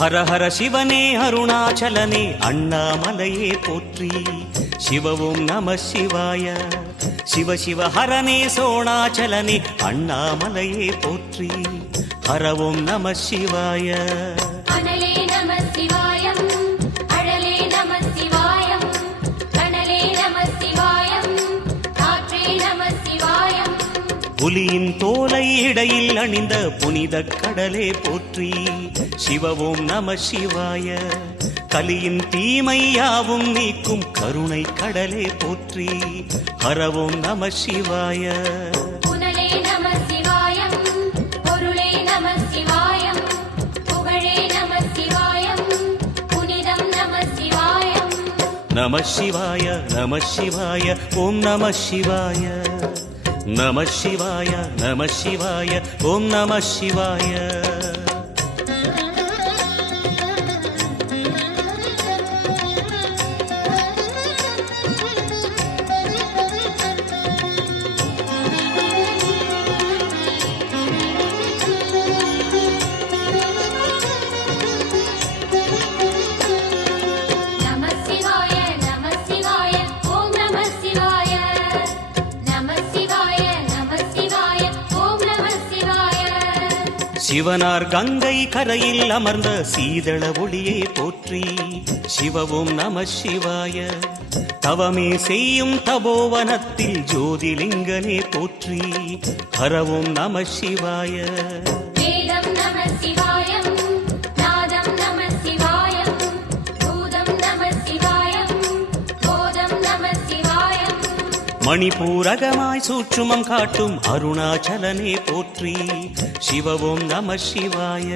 ஹர ஹர சிவனே அருணாச்சலனே அண்ணாமலையே போற்றி. சிவவும் நம சிவாய. சிவ சிவ ஹரனே சோணாச்சலனே அண்ணாமலையே போற்றி. ஹரவும் நம சிவாய. அனலே நம சிவாயம், அழலே நம சிவாயம், கனலே நம சிவாயம், காற்றே நம சிவாயம். புலியின் தோலை இடையில் அணிந்த புனித கடலே போற்றி. சிவவும் நம சிவாய. கலியின் தீமையாவும் நீக்கும் கருணை கடலே போற்றி. ஹரவும் நம சிவாய. புனலே நம சிவாயம், பொருளே நம சிவாயம், புகழே நம சிவாயம், புனிதம் நம சிவாயம். நம சிவாய நம சிவாய ஓம் நம சிவாய. நம சிவாய நம சிவாய ஓம் நம சிவாய. சிவனார் கங்கை கரையில் அமர்ந்த சீதள ஒளியே போற்றி. சிவவும் நம சிவாய. தவமே செய்யும் தபோவனத்தில் ஜோதிலிங்கனே போற்றி. ஹரவும் நம சிவாய. வேதம் நம சிவாயம், நாதம் நம சிவாயம், பூதம் நம சிவாயம், போதம் நம சிவாயம். மணிபூரகமாய் சூட்சுமம் காட்டும் அருணாச்சலனே போற்றி. சிவவும் நம சிவாய.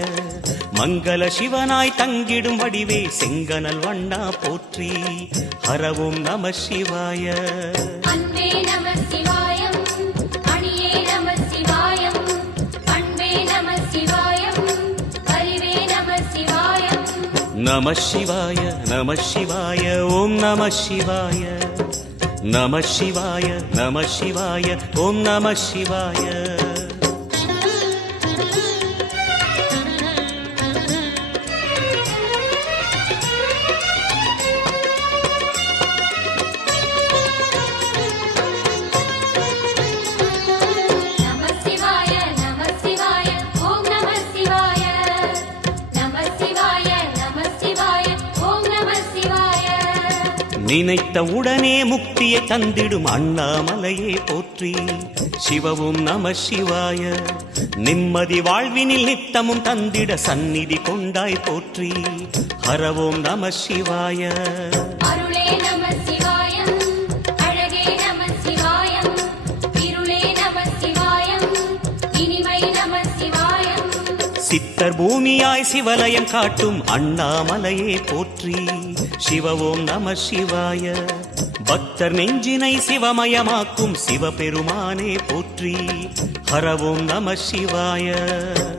மங்கள சிவனாய் தங்கிடும் வடிவே செங்கனல் வண்ணா போற்றி. ஹரவும் நம சிவாய. அன்பே நம சிவாயம், அணியே நம சிவாயம், அன்பே நம சிவாயம், அறிவே நம சிவாயம். நம சிவாய நம சிவாய ஓம் நம சிவாய. நம சிவாய நம சிவாய ஓம் நம சிவாய. நினைத்த உடனே முக்தியை தந்திடும் அண்ணாமலையே போற்றி. சிவவும் நம சிவாய. நிம்மதி வாழ்வினில் நித்தமும் தந்திட சந்நிதி கொண்டாய் போற்றி. ஹரவோம் நம சிவாய. அருளே நம சிவாயம், அழகே நம சிவாயம், இருளே நம சிவாயம், இனிமை நம சிவாயம். சித்தர் பூமியாய் சிவலயம் காட்டும் அண்ணாமலையே போற்றி. சிவவோம் நம சிவாய. பக்தர் நெஞ்சினை சிவமயமாக்கும் சிவபெருமானே போற்றி. ஹரவோம் நம சிவாய.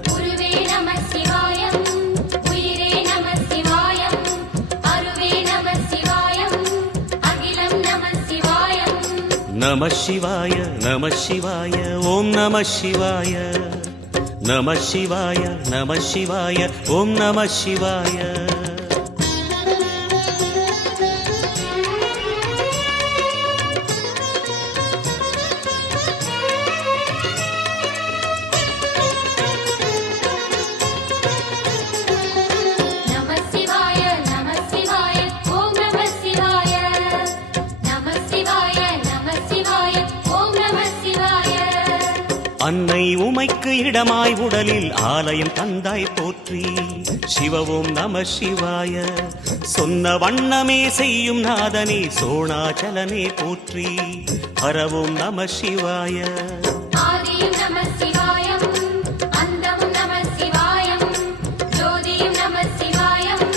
குருவே நம சிவாயம், உயிரே நம சிவாயம், அருவே நம சிவாயம், அகிலம் நம சிவாயம். நம சிவாய நம சிவாய ஓம் நம சிவாய. நம சிவாய நம சிவாய ஓம் நம சிவாய. அன்னை உமைக்கு இடமாய் உடலில் ஆலயம் தந்தாய் போற்றி. சிவவோம் நம சிவாய. சொன்ன வண்ணமே செய்யும் நாதனே சோணாச்சலனே போற்றி. ஹரவோம் நம சிவாய. ஆதியும் நம சிவாயம், அந்தமும் நம சிவாயம், ஜோதியும் நம சிவாயம்,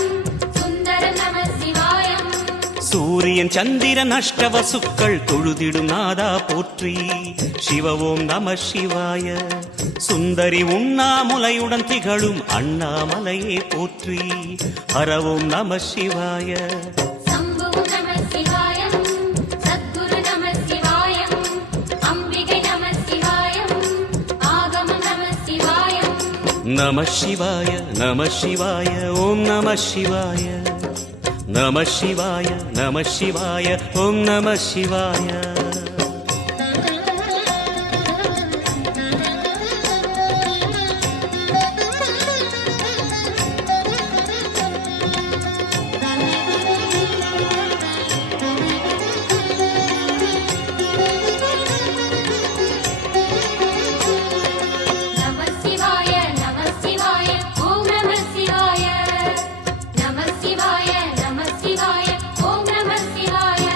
சுந்தரம் நம சிவாயம். சூரியன் சந்திரன் அஷ்டவசுக்கள் தொழுதிடும் நாதா போற்றி. சிவவோம் நம சிவாய. சுந்தரி உண்ணாமுலையுடன் திகழும் அண்ணாமலையே போற்றி. ஹரவோம் நம சிவாய. சம்புவும் நம சிவாயம், சத்குரு நம சிவாயம், அம்பிகை நம சிவாயம், ஆகமம் நம சிவாயம். நம சிவாய நம சிவாய ஓம் நம சிவாய நம சிவாய நம சிவாய ஓம் நம சிவாய நம சிவாய நம சிவாய ஓம் நம சிவாய நம சிவாய நம சிவாய ஓம் நம சிவாய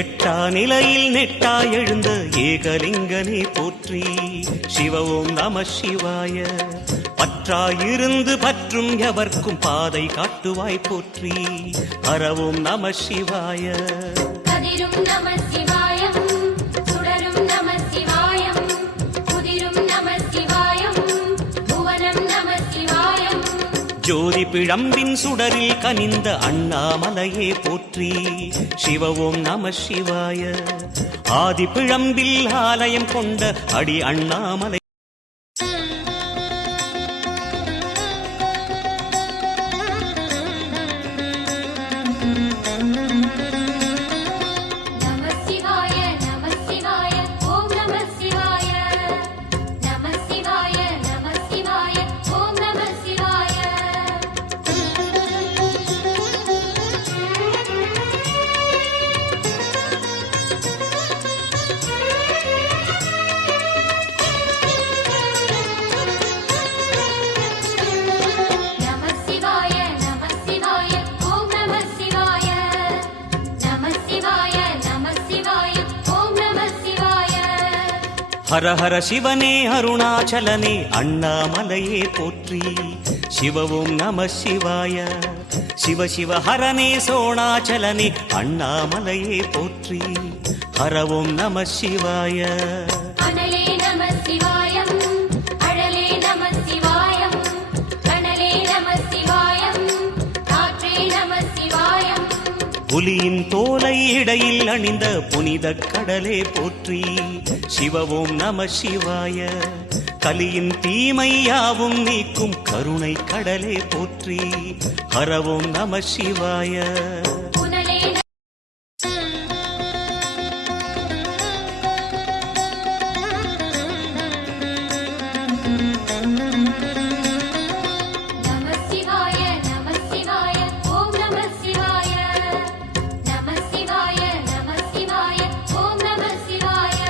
எட்டா நிலையில் நெட்டா எழுந்த ஏகலிங்கனே போற்றி சிவ ஓம் நம சிவாய பற்றாயிருந்து பற்றும் எவர்க்கும் பாதை காட்டுவாய் போற்றி ஹரவோம் நம சிவாய கதிரும் நம சிவாயம் சுடரும் நம சிவாயம் குதிரும் நம சிவாயம் புவனம் நம சிவாயம் ஜோதி பிழம்பின் சுடரில் கனிந்த அண்ணாமலையே போற்றி சிவ ஓம் நம சிவாய ஆதி பிழம்பில் ஆலயம் கொண்ட அடி அண்ணாமலை நம சிவாய நம சிவாய ஓம் நம சிவாய நம சிவாய நம சிவாய ஓம் நம சிவாய நம சிவாய நம சிவாய ஓம் நம சிவாய நம சிவாய நம சிவாய ஓம் நம சிவாய ஹர ஹர சிவனே அருணாச்சலனே அண்ணாமலையே போற்றி சிவ ஓம் நம சிவாய சிவ சிவ ஹரனே சோணாச்சலனே அண்ணாமலையே போற்றி ஹர ஓம் நம சிவாய அனலே நம சிவாயம் அழலே நம சிவாயம் கனலே நம சிவாயம் காற்றே நம சிவாயம் புலியின் தோலை இடையில் அணிந்த புனித கடலே போற்றி சிவ ஓம் நம சிவாய கலியின் தீமை யாவும் நீக்கும் கருணை கடலே போற்றி ஹர ஓம் நம சிவாய புனலே நம சிவாய நம சிவாய ஓம் நம சிவாய நம சிவாய நம சிவாய ஓம் நம சிவாய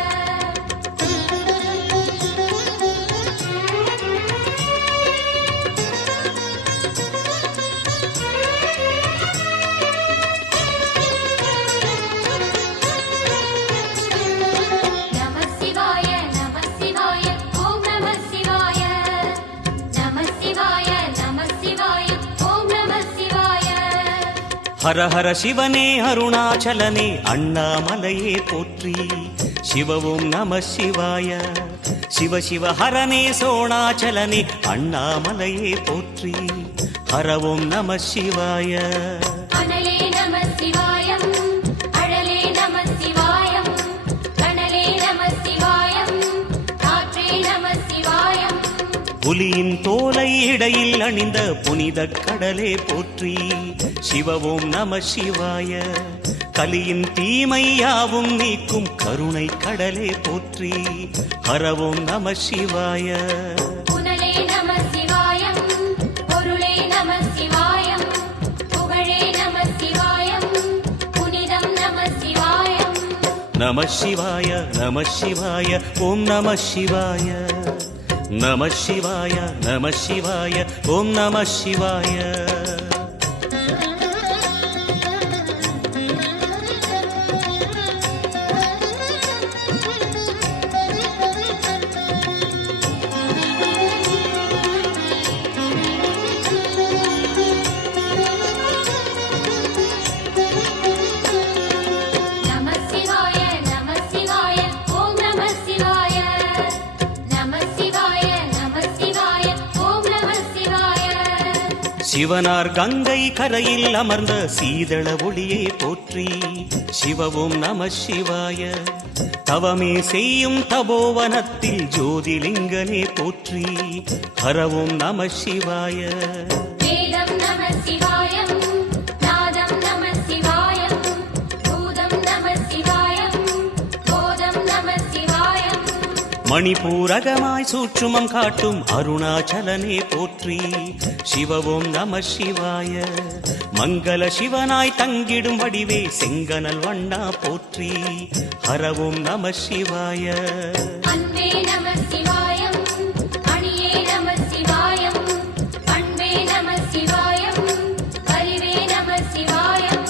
நம சிவாய நம சிவாய ஓம் நம சிவாய நம சிவாய நம சிவாய ஓம் நம சிவாய ஹர ஹர சிவனே அருணாச்சலனே அண்ணாமலையே போற்றி சிவ ஓம் நம சிவாய சிவ சிவ ஹரனே சோணாச்சலனே அண்ணாமலையே போற்றி ஹர ஓம் நம சிவாய அனலே நம சிவாயம் அழலே நம சிவாயம் கனலே நம சிவாயம் காற்றே நம சிவாயம் புலியின் தோலை இடையில் அணிந்த புனித கடலே போற்றி சிவ ஓம் நம சிவாய கலியின் தீமை யாவும் நீக்கும் கருணை கடலே போற்றி ஹர ஓம் நம சிவாய புனலே நம சிவாயம் பொருளே நம சிவாயம் புகழே நம சிவாயம் புனிதம் நம சிவாயம் நம சிவாய நம சிவாய ஓம் நம சிவாய நம சிவாய நம சிவாய ஓம் நம சிவாய நம சிவாய நம சிவாய ஓம் நம சிவாய நம சிவாய நம சிவாய ஓம் நம சிவாய சிவனார் கங்கை கரையில் அமர்ந்த சீதள ஒளியே போற்றி சிவவும் நம சிவாய தவமே செய்யும் தபோவனத்தில் ஜோதிலிங்கனே போற்றி ஹரவும் நம சிவாய வேதம் நம சிவாயம் நாதம் நம சிவாயம் பூதம் நம சிவாயம் போதம் நம சிவாயம் மணிபூரகமாய் சூட்சுமம் காட்டும் அருணாச்சலனே போற்றி சிவவும் நம சிவாய மங்கள சிவனாய் தங்கிடும் வடிவே செங்கனல் வண்ணா போற்றி ஹரவும் நம சிவாய அன்பே நம சிவாயம் அணியே நம சிவாயம் அன்பே நம சிவாயம் அறிவே நம சிவாயம்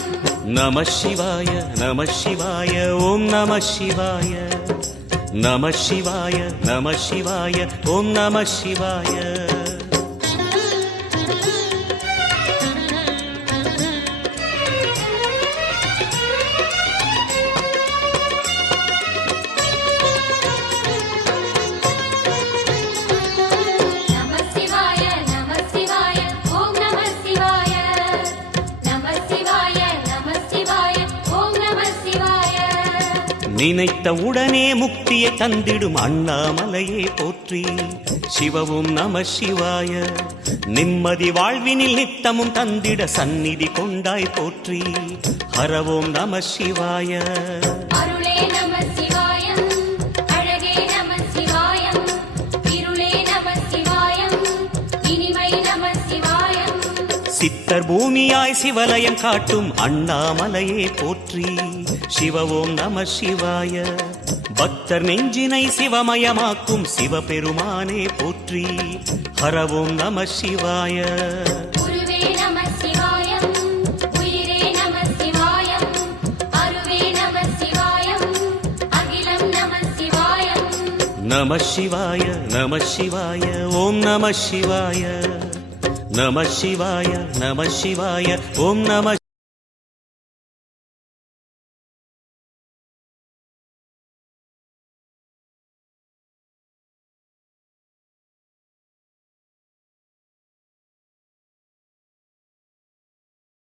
நம சிவாய நம சிவாய ஓம் நம சிவாய நம சிவாய நம சிவாய ஓம் நம சிவாய நம சிவாய நம சிவாய ஓம் நம சிவாய நம சிவாய நம சிவாய ஓம் நம சிவாய நினைத்த உடனே முக்தியை தந்திடும் அண்ணாமலையே போற்றி சிவவும் நம சிவாய நிம்மதி வாழ்வினில் நித்தமும் தந்திட சந்நிதி கொண்டாய் போற்றி ஹரவோம் நம சிவாய அருளே நம சிவாயம் அழகே நம சிவாயம் இருளே நம சிவாயம் இனிமை நம சிவாயம் சித்தர் பூமியாய் சிவலயம் காட்டும் அண்ணாமலையே போற்றி சிவவோம் நம சிவாய பக்தர் நெஞ்சினை சிவமயமாக்கும் சிவபெருமானே போற்றி ஹரவோம் நம சிவாய குருவே நம சிவாயம் உயிரே நம சிவாயம் அருவே நம சிவாயம் அகிலம் நம சிவாயம் நம சிவாய நம சிவாய ஓம் நம சிவாய நம சிவாய நம சிவாய ஓம் நம